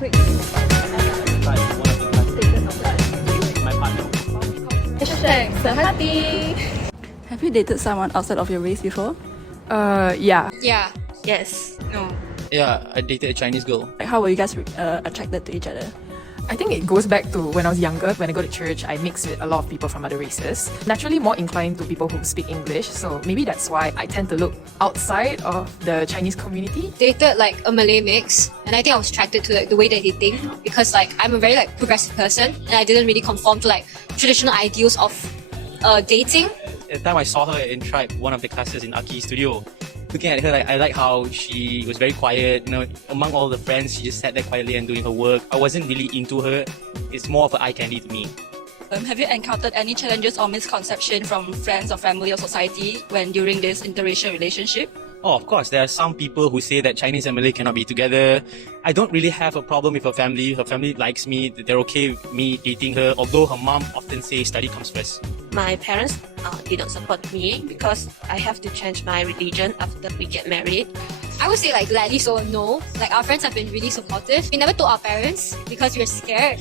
quick. My partner. Hashtag sehati. Have you dated someone outside of your race before? Yeah. Yeah. Yes. No. Yeah, I dated a Chinese girl. Like, how were you guys attracted to each other? I think it goes back to when I was younger. When I go to church, I mix with a lot of people from other races. Naturally more inclined to people who speak English, so maybe that's why I tend to look outside of the Chinese community. Dated like a Malay mix, and I think I was attracted to like the way that they think, because like I'm a very like progressive person, and I didn't really conform to like traditional ideals of dating. At the time I saw her in Tribe, one of the classes in Aki's studio. Looking at her, like, I like how she was very quiet. You know, among all the friends, she just sat there quietly and doing her work. I wasn't really into her. It's more of an eye candy to me. Have you encountered any challenges or misconception from friends or family or society when during this interracial relationship? Oh, of course, there are some people who say that Chinese and Malay cannot be together. I don't really have a problem with her family. Her family likes me. They're okay with me dating her, although her mom often says study comes first. My parents didn't support me because I have to change my religion after we get married. I would say like gladly so no. Like our friends have been really supportive. We never told our parents because we were scared.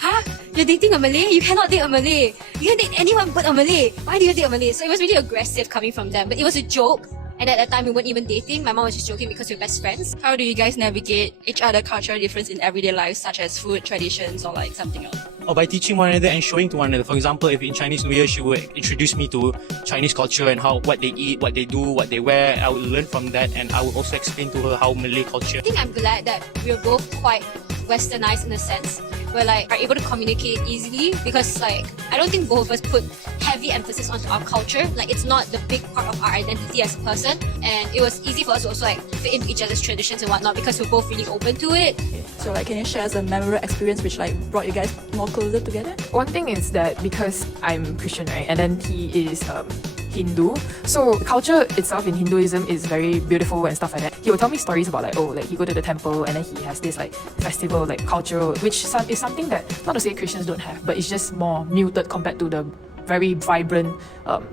Huh? You're dating a Malay? You cannot date a Malay. You can't date anyone but a Malay. Why do you date a Malay? So it was really aggressive coming from them. But it was a joke. And at that time we weren't even dating. My mom was just joking because we were best friends. How do you guys navigate each other cultural difference in everyday life, such as food, traditions, or like something else? Or by teaching one another and showing to one another. For example, if in Chinese New Year she would introduce me to Chinese culture and what they eat, what they do, what they wear, I would learn from that, and I would also explain to her how Malay culture. I think I'm glad that we're both quite westernized in a sense. We're like are able to communicate easily because like I don't think both of us put heavy emphasis onto our culture. Like it's not the big part of our identity as a person, and it was easy for us to also like fit into each other's traditions and whatnot because we're both really open to it. So like, can you share us a memorable experience which like brought you guys more closer together? One thing is that because I'm Christian, right, and then he is Hindu, so culture itself in Hinduism is very beautiful and stuff like that. He will tell me stories about like, oh, like he go to the temple and then he has this like festival, like cultural, which is something that, not to say Christians don't have, but it's just more muted compared to the very vibrant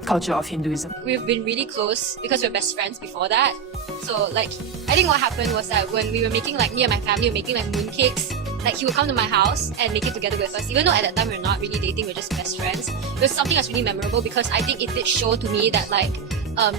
culture of Hinduism. We've been really close because we're best friends before that. So like I think what happened was that when we were making like me and my family were making like mooncakes, like he would come to my house and make it together with us. Even though at that time we're not really dating, we're just best friends. It was something that's really memorable because I think it did show to me that like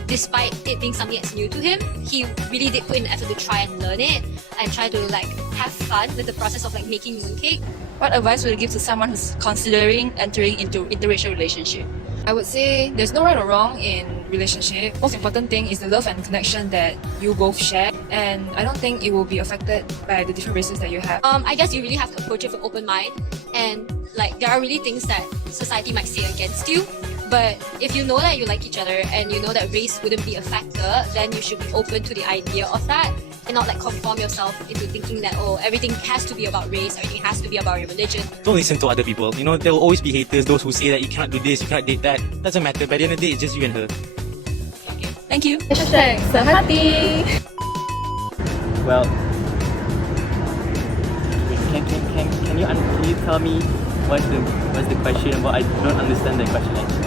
despite it being something that's new to him, he really did put in effort to try and learn it and try to like have fun with the process of like making mooncake. What advice would you give to someone who's considering entering into interracial relationship? I would say there's no right or wrong in relationship. Most important thing is the love and connection that you both share, and I don't think it will be affected by the different races that you have. I guess you really have to approach it with an open mind, and like there are really things that society might say against you, but if you know that you like each other and you know that race wouldn't be a factor, then you should be open to the idea of that and not like conform yourself into thinking that oh, everything has to be about race, everything has to be about your religion. Don't listen to other people. You know, there will always be haters, those who say that you cannot do this, you cannot date that. Doesn't matter. By the end of the day, it's just you and her. Thank you. Hashtag sehati. Well, can you tell me what's the question about? I don't understand the question actually.